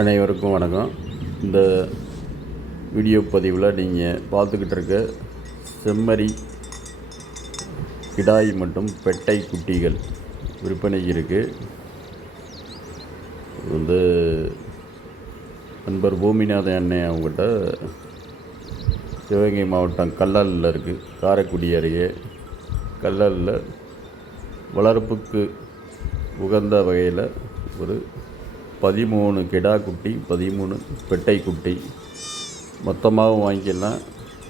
அனைவருக்கும் வணக்கம். இந்த வீடியோ பதிவில் நீங்கள் பார்த்துக்கிட்டு இருக்க செம்மறி கிடாய் மற்றும் பெட்டை குட்டிகள் விற்பனைக்கு இருக்குது வந்து நண்பர் பூமிநாதன் அண்ணன் அவங்ககிட்ட சிவகங்கை மாவட்டம் கல்லாலில் இருக்குது காரைக்குடி அருகே கல்லாலில் வளர்ப்புக்கு உகந்த வகையில் ஒரு பதிமூணு கிடா குட்டி பதிமூணு பெட்டை குட்டி. மொத்தமாகவும் வாங்கிக்கலாம்.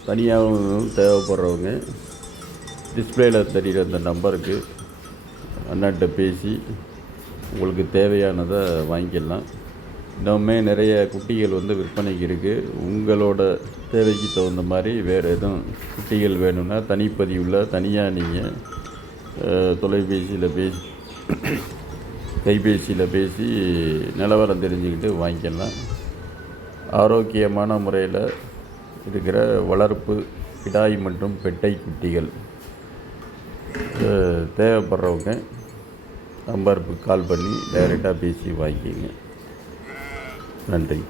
தனியாகவும் தேவைப்படுறவங்க டிஸ்பிளேயில் தெரிகிற அந்த நம்பருக்கு அண்ணாட்ட பேசி உங்களுக்கு தேவையானதை வாங்கிக்கலாம். இன்னுமே நிறைய குட்டிகள் வந்து விற்பனைக்கு இருக்குது உங்களோட தேவைக்கு தகுந்த மாதிரி வேறு எதுவும் குட்டிகள் வேணும்னா தனிப்பதிவில் தனியாக நீங்கள் தொலைபேசியில் பேசி கைபேசியில் பேசி நிலவரம் தெரிஞ்சுக்கிட்டு வாங்கிக்கலாம். ஆரோக்கியமான முறையில் இருக்கிற வளர்ப்பு கிடாய் மற்றும் பெட்டை குட்டிகள். தேவைப்படுறவங்க நம்பருக்கு கால் பண்ணி டைரெக்டாக பேசி வாங்கிக்கோங்க. நன்றி.